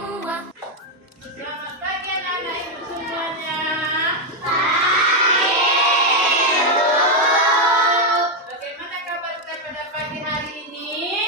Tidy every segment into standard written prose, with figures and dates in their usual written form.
Selamat pagi anak-anak ibu semuanya. Bagaimana kabar kita pada pagi hari ini?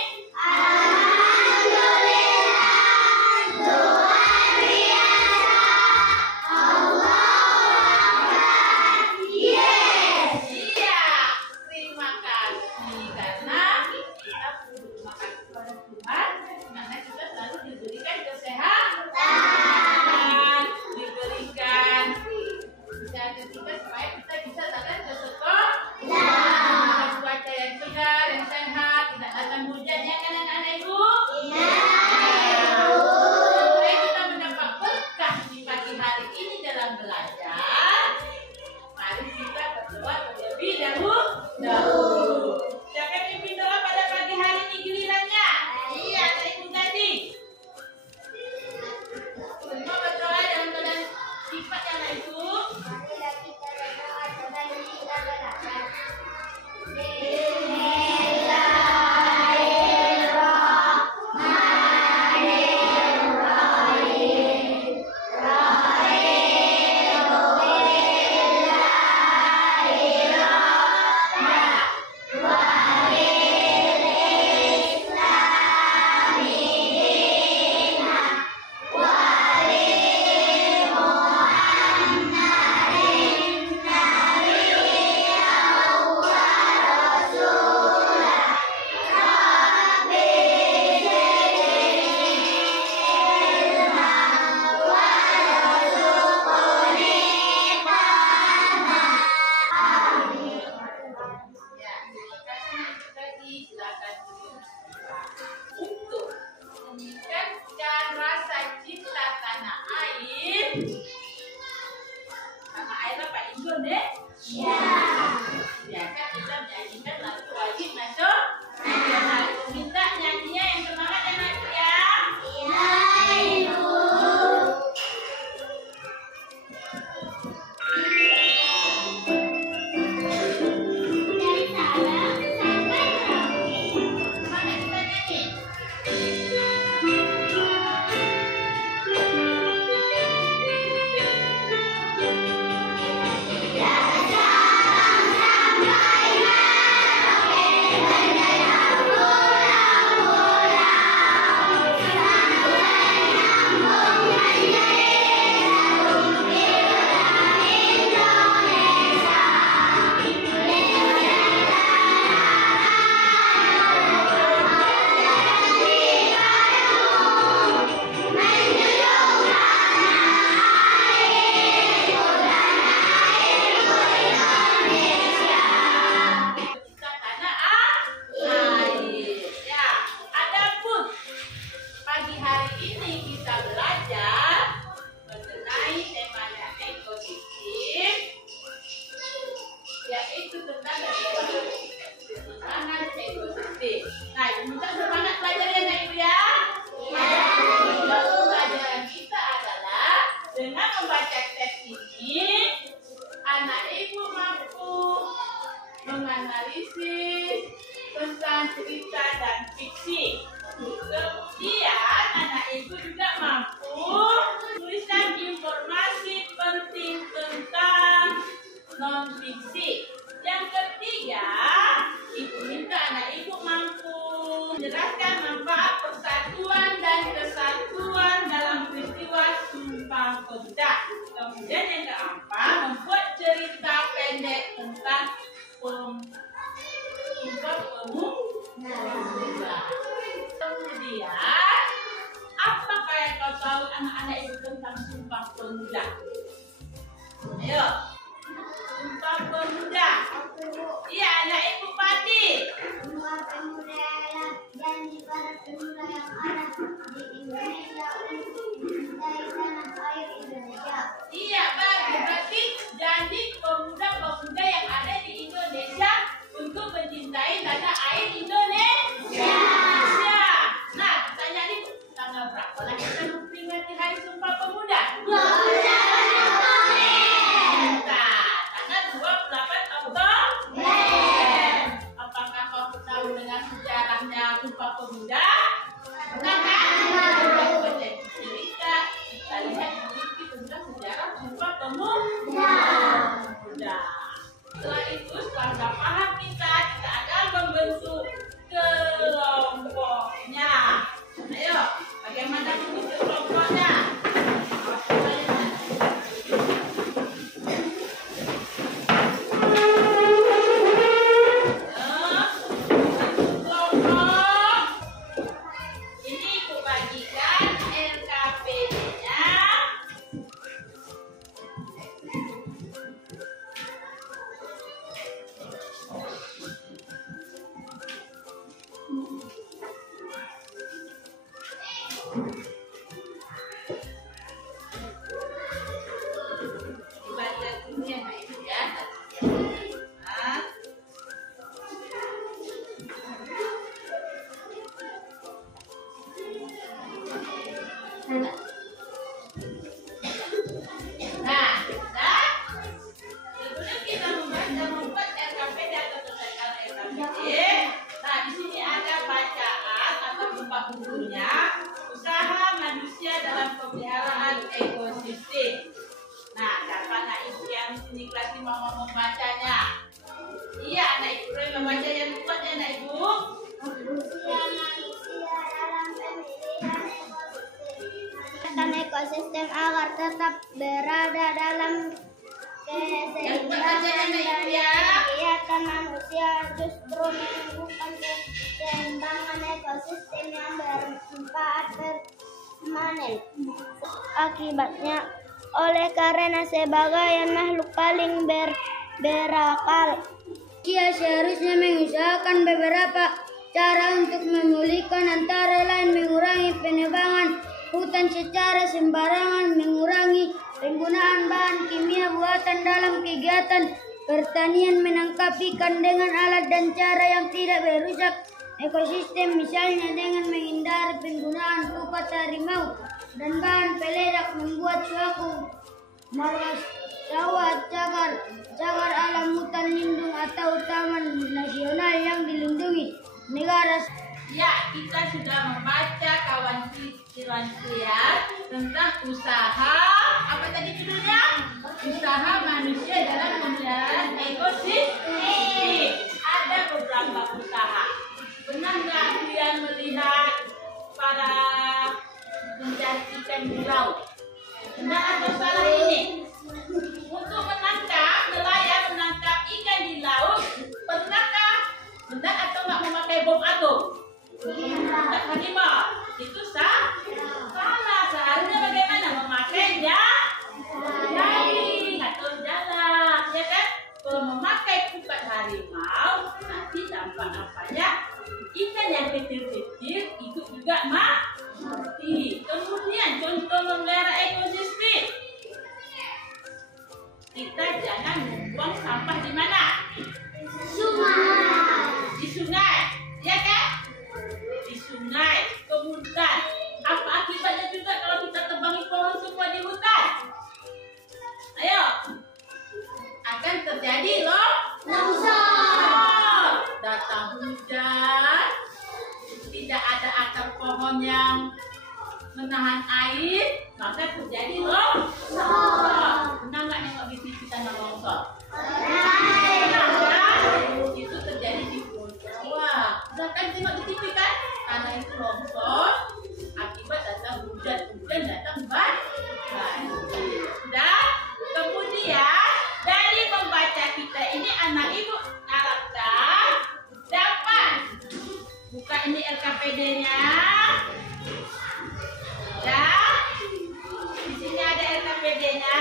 Menganalisis tentang cerita dan fiksi. Kemudian anak ibu juga mampu tulisan informasi penting tentang non-fiksi. Yang ketiga, ibu minta anak ibu mampu menjelaskan manfaat persatuan dan kesatuan dalam peristiwa Sumpah Pemuda. Kemudian yang keempat, membuat cerita pendek tentang Sumpah Pemuda. Kemudian, apakah yang kau tahu anak-anak ibu tentang Sumpah Pemuda? Ayo, Sumpah Pemuda. Iya, anak ibu Pati. Sumpah Pemuda adalah janji para pemuda yang ada di Indonesia untuk mencintai tanah air Indonesia. Iya, bagus. Berarti janji pemuda-pemuda yang ada di Indonesia untuk mencintai tanah air Indonesia. Nah, tanya nih, tanggal berapa lah kita memperingati Hari Sumpah Pemuda? kelas 5 mau membacanya. Iya, anak ibu Roy membaca yang kuat ya anak ibu. Usia manusia dalam pemilihan ekosistem agar tetap berada dalam keseimbangan dan kegiatan manusia justru menimbulkan keseimbangan ekosistem yang bermanfaat permanen. Akibatnya, oleh karena sebagai makhluk paling berakal, dia seharusnya mengusahakan beberapa cara untuk memulihkan, antara lain mengurangi penebangan hutan secara sembarangan, mengurangi penggunaan bahan kimia buatan dalam kegiatan pertanian, menangkap ikan dengan alat dan cara yang tidak merusak ekosistem, misalnya dengan menghindari penggunaan pukat harimau dan bahan peledak, membuat suatu marga satwa, cagar alam, hutan lindung atau taman nasional yang dilindungi negara. Ya, kita sudah membaca kawan sekalian tentang usaha apa tadi judulnya? Usaha manusia dalam pemeliharaan ekosistem. Ada beberapa usaha. Pernah nggak kalian melihat para pencari ikan di laut? Benar atau salah ini? Untuk menangkap, nelayan menangkap ikan di laut, pernahkah benar atau nggak memakai bom atom? Tidak harimau, itu salah. Seharusnya bagaimana? Memakai jaring atau jalan, ya kan? Kalau memakai pukat harimau, nanti dampak-dampaknya ikan yang kecil-kecil itu juga mati. Kemudian contoh memelihara ekosistem, kita jangan membuang sampah di mana? Di sungai, ya kan? Di sungai. Kemudian apa akibatnya juga kalau kita tebangi pohon semua di hutan? Ayo, akan terjadi longsor. Datang hujan, tidak ada akar pohon yang menahan air, maka terjadi longsor. Pernah nggak nengok di TV tanah longsor? Itu terjadi di Pulau Jawa. Udah kan tengok di TV kan? Tanah itu longsor akibat datang hujan datang banjir. Dan kemudian dari membaca kita ini anak ibu harapkan dapat buka ini LKPD-nya. Ya, di sini ada LKPD-nya.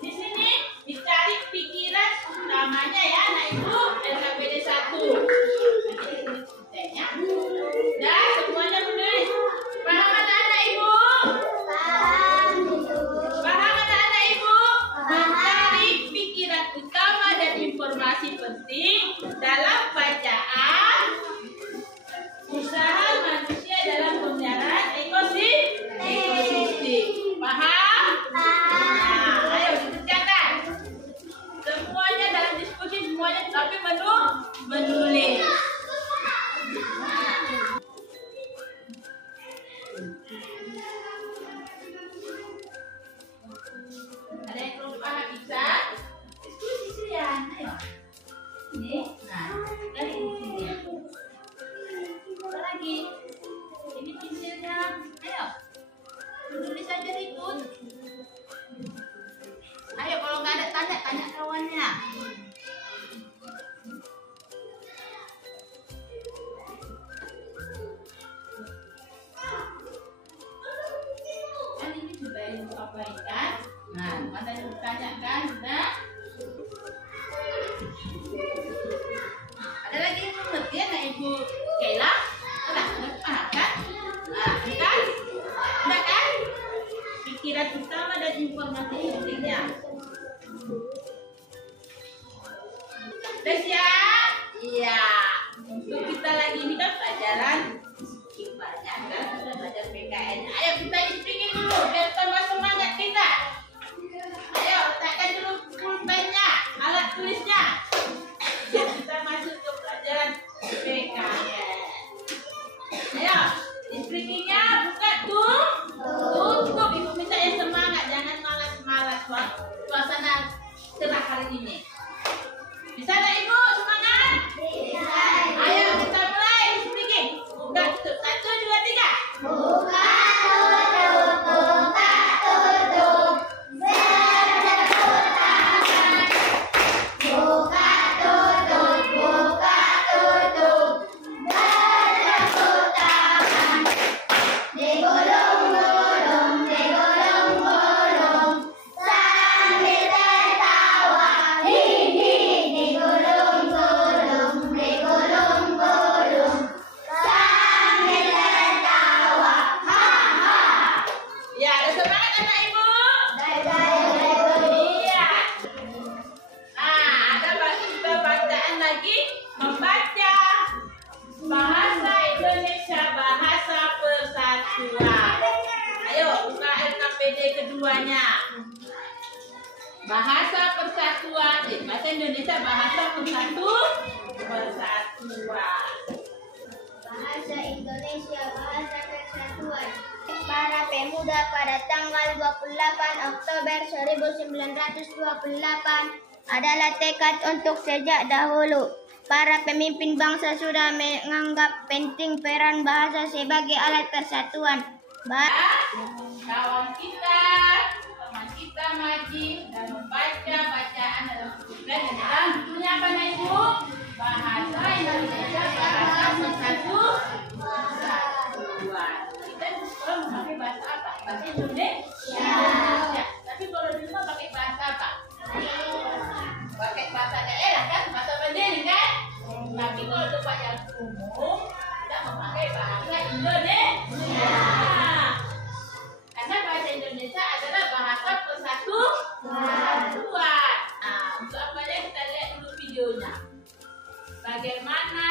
Di sini dicari pikiran utamanya ya anak ibu, LKPD 1. Dan semuanya menulis. Paham anak ibu? Paham anak ibu? Mencari pikiran utama dan informasi penting dalam bacaan usaha manusia dalam pemeliharaan ekosistem. Paham? Nah, ayo dikerjakan. Semuanya dalam diskusi, semuanya tapi menulis. Ada yang belum paham bisa? Diskusi silian. Ayo. Ini, nah, dari sini. Apa lagi? Ini pensilnya. Ayo. Tulis saja ribut. Ayo kalau nggak ada tanya kawannya. Kan ini sudah ibu abaikan. Nah, mana yang ditanyakan sudah? Ada lagi yang mengerti anak ibu Kela? Udah paham kan? Nah, kan? Udah kan? Pikiran utama dan informasi pentingnya. Udah siap? Iya. Untuk kita lagi ini kan pelajaran IPA-nya kan? Sudah belajar PKN. Ayo kita speaking dulu biar tambah semangat kita. Ayo letakkan dulu pulpennya, alat tulisnya. Biar kita masuk ke pelajaran PKN. Ayo, speakingnya buka tutup. hari ini. Bisa nggak Ibu? Semangat? Bisa. Ayo kita mulai speaking. Buka tutup. 1, 2, 3. Buka tutup, buka tutup, bertepuk tangan. Buka tutup, bertepuk tangan. Digulung-gulung, digulung-gulung, sambil tertawa, hihi. Digulung-gulung, digulung-gulung, sambil tertawa, ha-ha. Ya, ada semangat anak Ibu? Dadah. Iya. Ada bacaan lagi. Membaca bahasa Indonesia, bahasa persatuan. Ayo buka LKPD keduanya. Bahasa persatuan. Bahasa Indonesia, bahasa persatuan. Bahasa Indonesia, bahasa persatuan. Para pemuda pada tanggal 28 Oktober 1928 adalah tekad untuk sejak dahulu. Para pemimpin bangsa sudah menganggap penting peran bahasa sebagai alat persatuan. Kawan kita, teman kita Maji dan membaca bacaan dalam buku dan dalam bukunya apa nih Ibu? Bahasa Indonesia, bahasa persatuan. Kita di sekolah memakai bahasa apa? Bahasa Indonesia. Ya. Tapi kalau di rumah pakai bahasa apa? Pakai bahasa daerah kan? Bahasa Mandiri kan? Tapi kalau tempat yang umum kita memakai bahasa Indonesia. Karena bahasa Indonesia adalah bahasa persatuan. Untuk apanya kita lihat dulu videonya. Bagaimana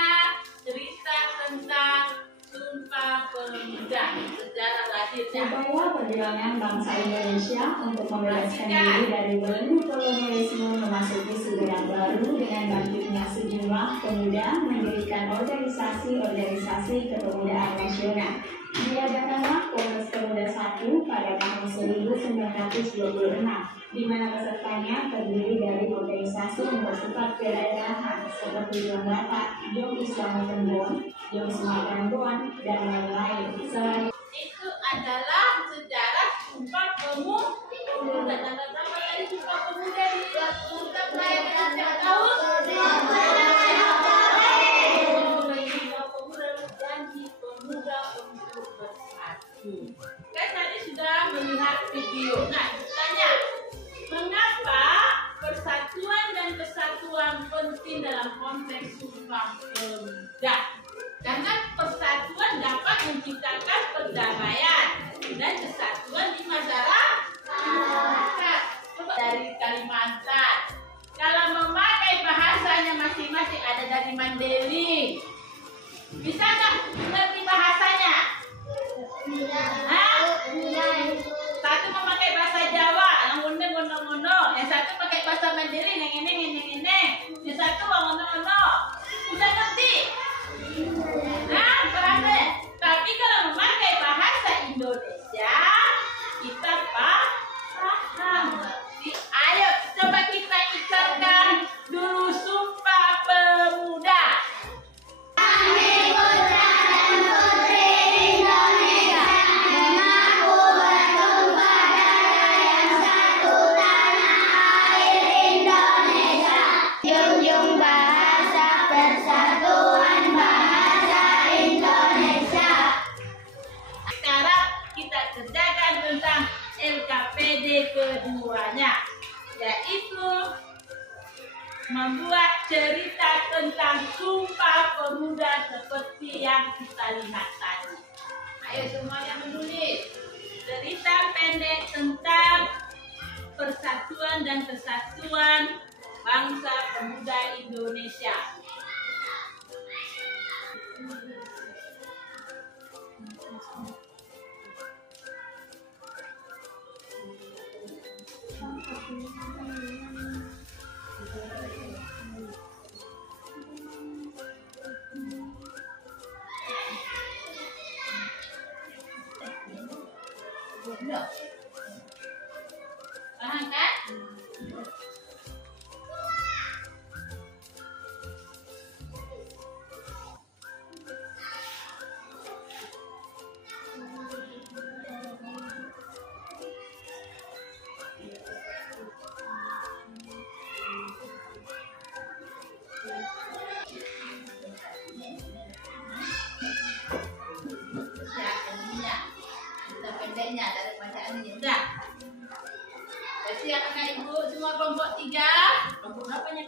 cerita tentang Sumpah Pemuda, sejarah lahirnya. Upaya perjuangan bangsa Indonesia untuk membebaskan diri dari belenggu kolonialisme memasuki sudut yang baru dengan bangkitnya sejumlah pemuda mendirikan organisasi-organisasi kepemudaan nasional. Diadakanlah Kongres Pemuda 1 pada tahun 1926, di mana pesertanya terdiri dari organisasi yang bersifat kedaerahan seperti Jom Batak, Jom Islam Tembon, Jom Sumatera Bon, dan lain-lain. Selain Itu adalah sejarah Sumpah Pemuda. Tanggal berapa tadi Sumpah Pemuda kita merayakan setiap tahun? Pemuda janji pemuda untuk bersatu. Kan tadi sudah melihat video. Nah, tanya, mengapa persatuan dan kesatuan penting dalam konteks Sumpah Pemuda? Karena persatuan dapat menciptakan perdamaian dan kesatuan di masyarakat. Dari Kalimantan, kalau memakai bahasanya masing-masing, ada dari Mandailing. Bisa nggak mengerti bahasanya? Satu memakai bahasa Jawa, ngono, yang satu pakai bahasa Mandailing, yang yang satu ngono. Udah ngerti? Berarti. Tapi kalau memakai bahasa Indonesia, kita paham. Ayo, coba kita ucapkan dulu Sumpah Pemuda. Kami putra dan putri Indonesia, mengaku bersumpah darah yang satu tanah air Indonesia. Junjung bahasa persatuan bahasa Indonesia. Sekarang kita kerjakan tentang LKPD keduanya, yaitu membuat cerita tentang Sumpah Pemuda seperti yang kita lihat tadi. Ayo semuanya menulis cerita pendek tentang persatuan dan kesatuan bangsa pemuda Indonesia. Paham kan? siap anak ibu semua kelompok 3. Kelompok berapanya?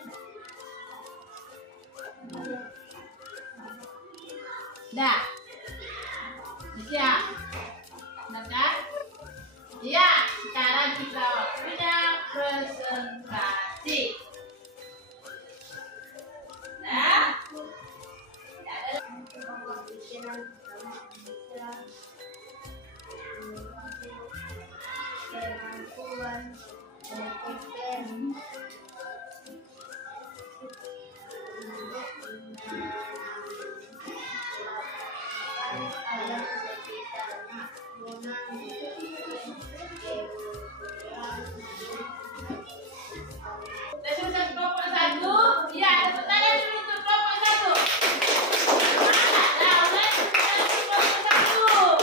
Dah. Siap. Nah, ya, sekarang kita punya presentasi. Nah, Terus kelompok 1, ya, tepuk tangan dulu untuk kelompok 1. Semangat, mulai kelompok 1.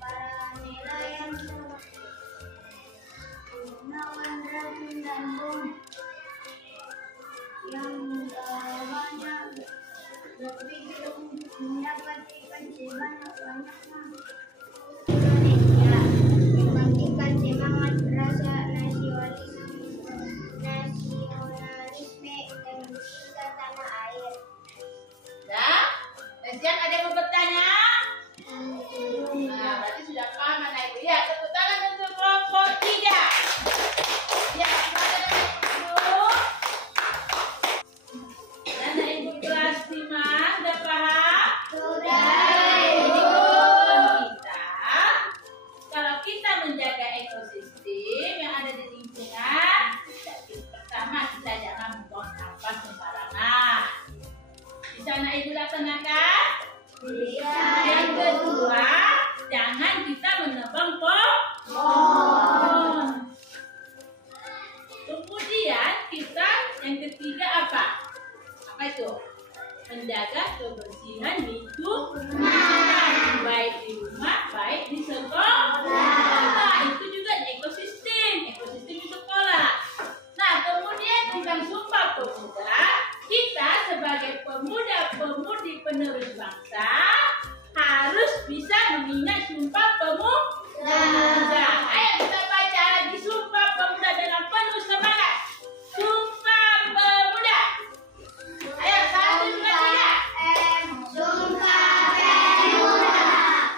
Para nelayan gunawan racun dan bom yang banyak berpikir untuk mendapat ikan sebanyak-banyaknya. Indonesia membangkitkan semangat rasa nasionalisme dan cinta tanah air. Nah, siap ada yang mau bertanya? Nah, berarti sudah paham anak ibu. Ya, tepuk tangan untuk kelompok 3. Ya, kepada ibu. Anak ibu kelas 5 sudah paham? Kalau kita menjaga ekosistem yang ada di lingkungan, pertama kita jangan membuang sampah sembarangan. Bisa anak ibu laksanakan? Yang kedua, jangan kita menebang pohon. Kemudian kita yang ketiga apa? Apa itu? Menjaga kebersihan lingkungan, baik di rumah, baik di sekolah. Itu juga ekosistem di sekolah. Nah, kemudian tentang Sumpah Pemuda, kita sebagai pemuda-pemudi penerus bangsa harus bisa mengingat Sumpah Pemuda. Ayo kita baca lagi Sumpah Pemuda dengan penuh semangat. Sumpah Pemuda. Ayo 1, 2, 3. Sumpah Pemuda.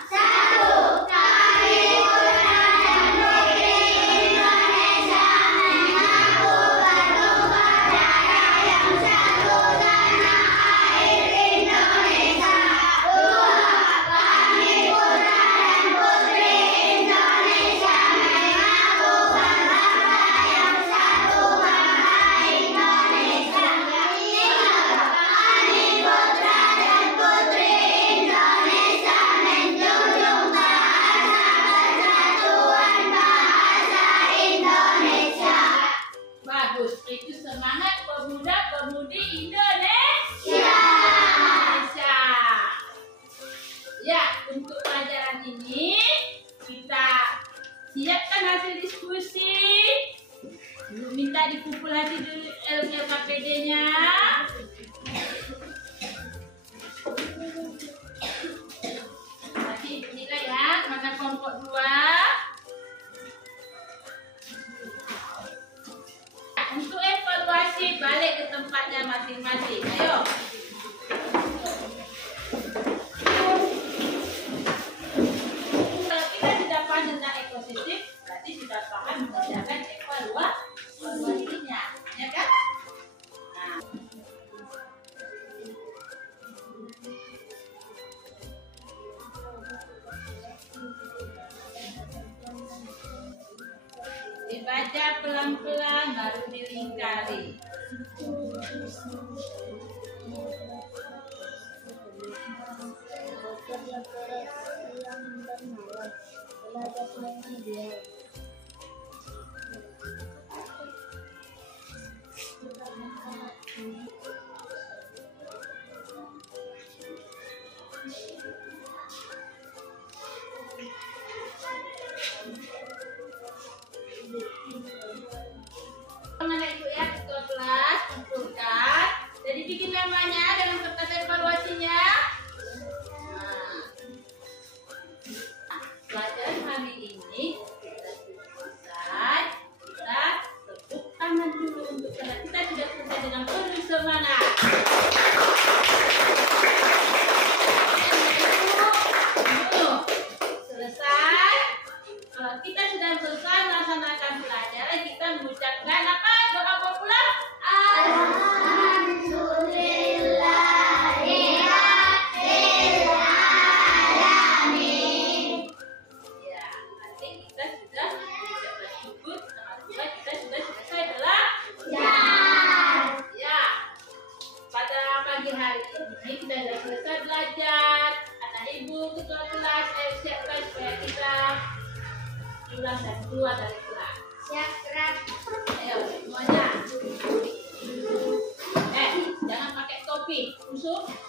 1. Kami putra dan putri Indonesia mengaku bersumpah rakyat yang satu tanah air Indonesia. 2. Kami putra dan putri Indonesia mengaku berbangsa yang satu bangsa Indonesia. 3. Kami putra dan putri Indonesia menjunjung bahasa persatuan bahasa Indonesia. Bagus, itu semangat pemuda-pemudi Indonesia. Ya, untuk pelajaran ini kita siapkan hasil diskusi. Minta dikumpul hasil LKPD-nya. Nanti nilai ya, mana kelompok 2. Untuk evaluasi balik ke tempatnya masing-masing. Ayo. Kalau kita sudah paham tentang ekosistem, berarti sudah paham mengerjakan evaluasinya, ya kan? Nah. Dibaca pelan-pelan baru dilingkari. Anak ibu ya, ketua kelas kumpulkan. Jadi bikin namanya dalam kertas evaluasinya. dan keluar dari kelas. Siap, gerak. Ayo semuanya. Jangan pakai topi, busuk.